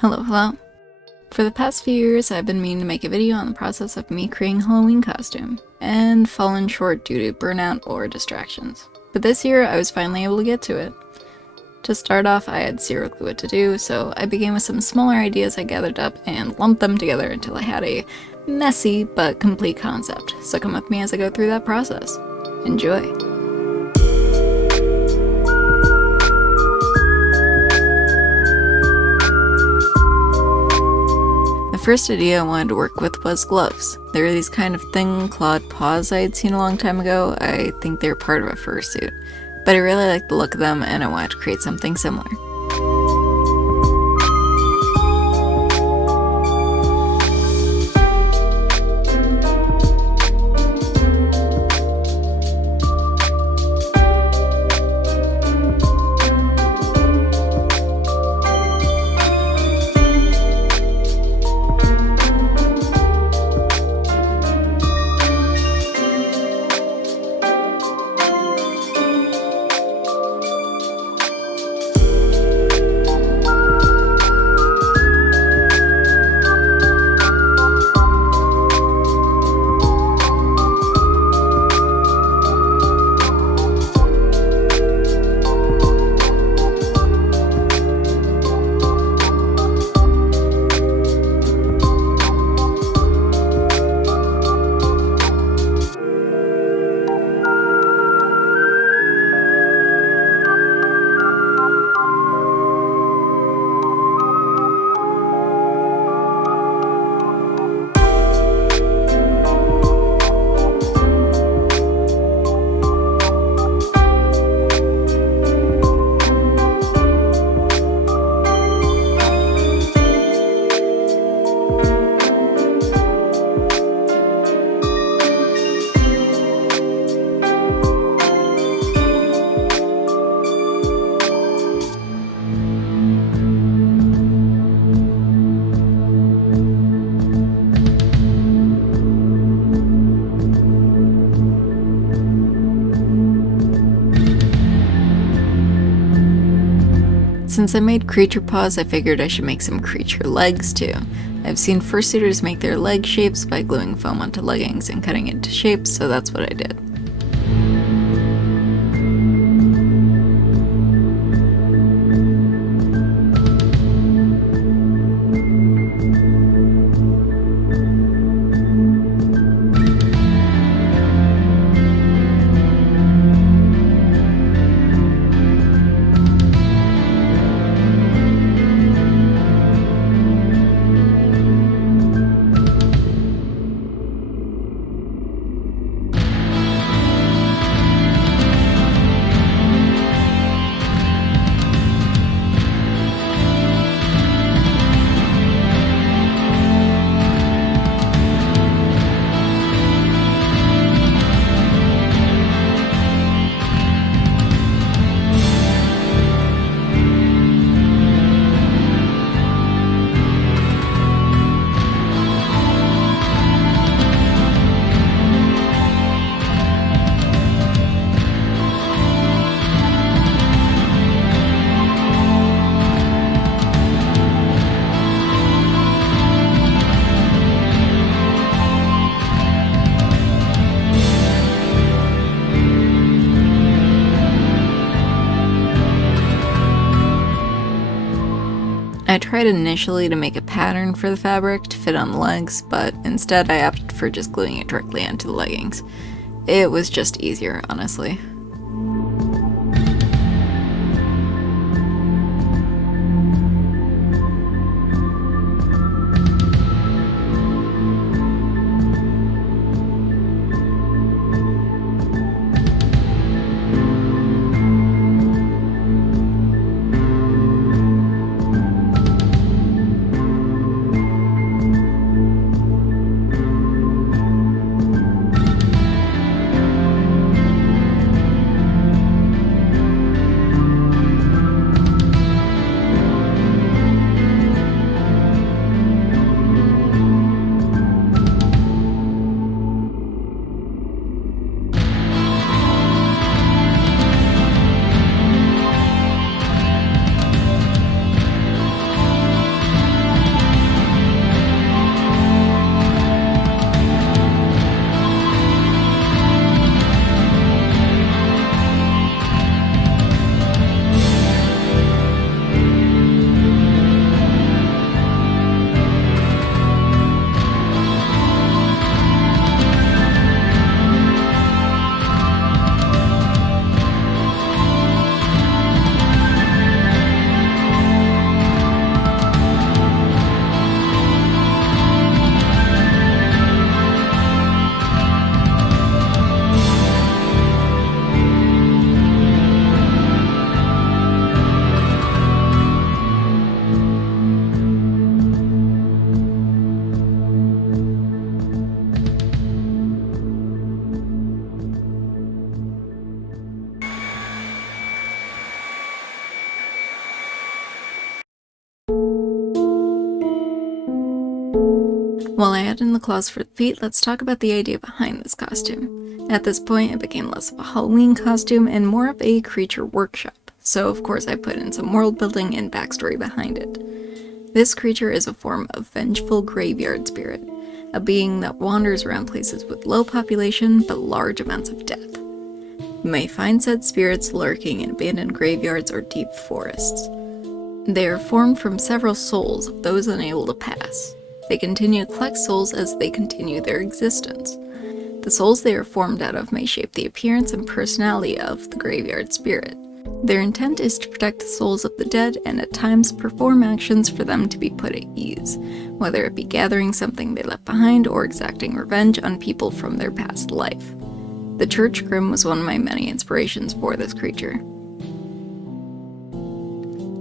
Hello, hello. For the past few years, I've been meaning to make a video on the process of me creating a Halloween costume, and fallen short due to burnout or distractions. But this year, I was finally able to get to it. To start off, I had zero clue what to do, so I began with some smaller ideas I gathered up and lumped them together until I had a messy but complete concept. So come with me as I go through that process. Enjoy! The first idea I wanted to work with was gloves. They were these kind of thin clawed paws I had seen a long time ago. I think they were part of a fursuit. But I really liked the look of them and I wanted to create something similar. Since I made creature paws, I figured I should make some creature legs too. I've seen fursuiters make their leg shapes by gluing foam onto leggings and cutting it into shapes, so that's what I did. I tried initially to make a pattern for the fabric to fit on the legs, but instead I opted for just gluing it directly onto the leggings. It was just easier, honestly. While I add in the claws for the feet, let's talk about the idea behind this costume. At this point, it became less of a Halloween costume and more of a creature workshop, so of course I put in some world building and backstory behind it. This creature is a form of vengeful graveyard spirit, a being that wanders around places with low population but large amounts of death. You may find said spirits lurking in abandoned graveyards or deep forests. They are formed from several souls of those unable to pass. They continue to collect souls as they continue their existence. The souls they are formed out of may shape the appearance and personality of the graveyard spirit. Their intent is to protect the souls of the dead and at times perform actions for them to be put at ease, whether it be gathering something they left behind or exacting revenge on people from their past life. The Church Grim was one of my many inspirations for this creature.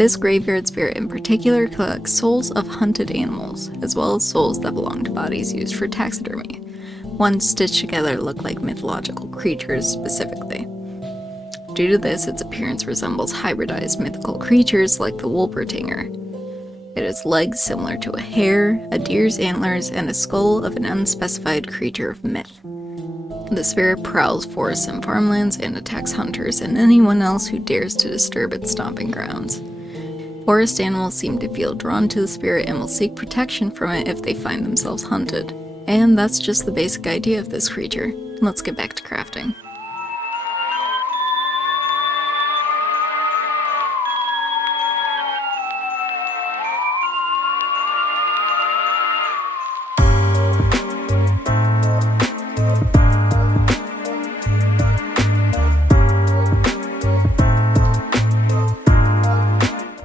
This graveyard spirit in particular collects souls of hunted animals, as well as souls that belong to bodies used for taxidermy. Ones stitched together look like mythological creatures specifically. Due to this, its appearance resembles hybridized mythical creatures like the Wolpertinger. It has legs similar to a hare, a deer's antlers, and a skull of an unspecified creature of myth. The spirit prowls forests and farmlands and attacks hunters and anyone else who dares to disturb its stomping grounds. Forest animals seem to feel drawn to the spirit and will seek protection from it if they find themselves hunted. And that's just the basic idea of this creature. Let's get back to crafting.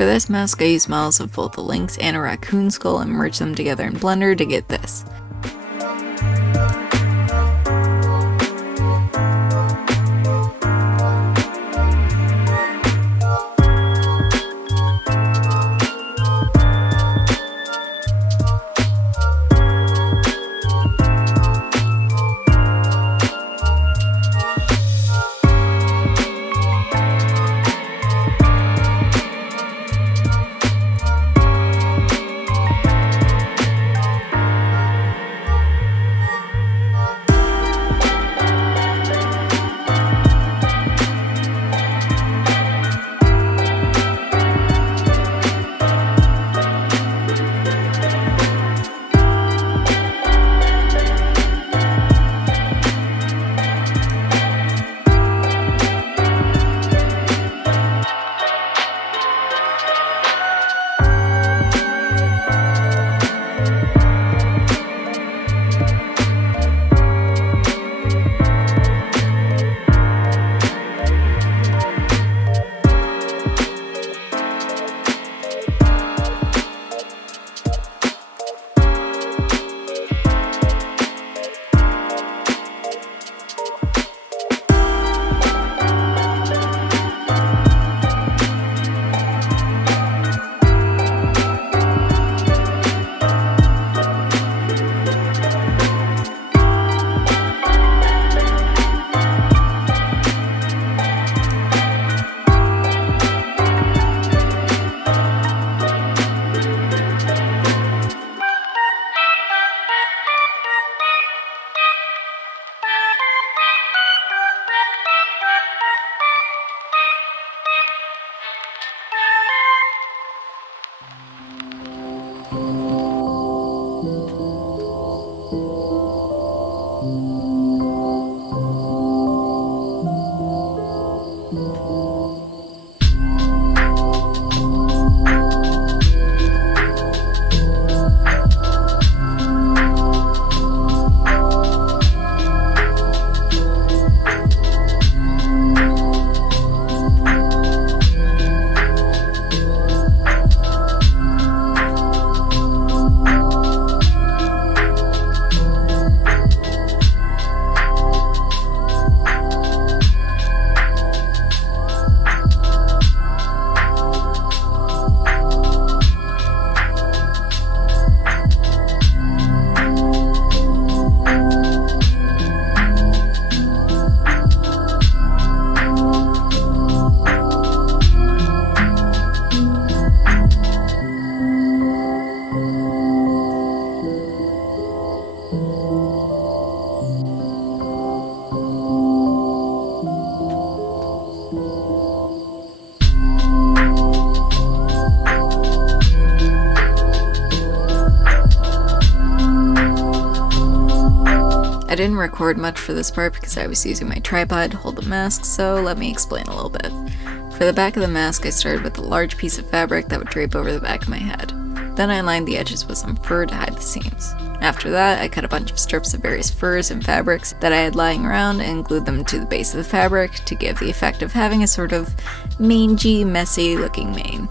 For this mask, I used models of both a lynx and a raccoon skull and merged them together in Blender to get this. didn't record much for this part because I was using my tripod to hold the mask, so let me explain a little bit. For the back of the mask, I started with a large piece of fabric that would drape over the back of my head. Then I lined the edges with some fur to hide the seams. After that, I cut a bunch of strips of various furs and fabrics that I had lying around and glued them to the base of the fabric to give the effect of having a sort of mangy, messy looking mane.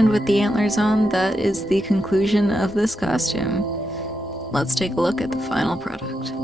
And with the antlers on, that is the conclusion of this costume. Let's take a look at the final product.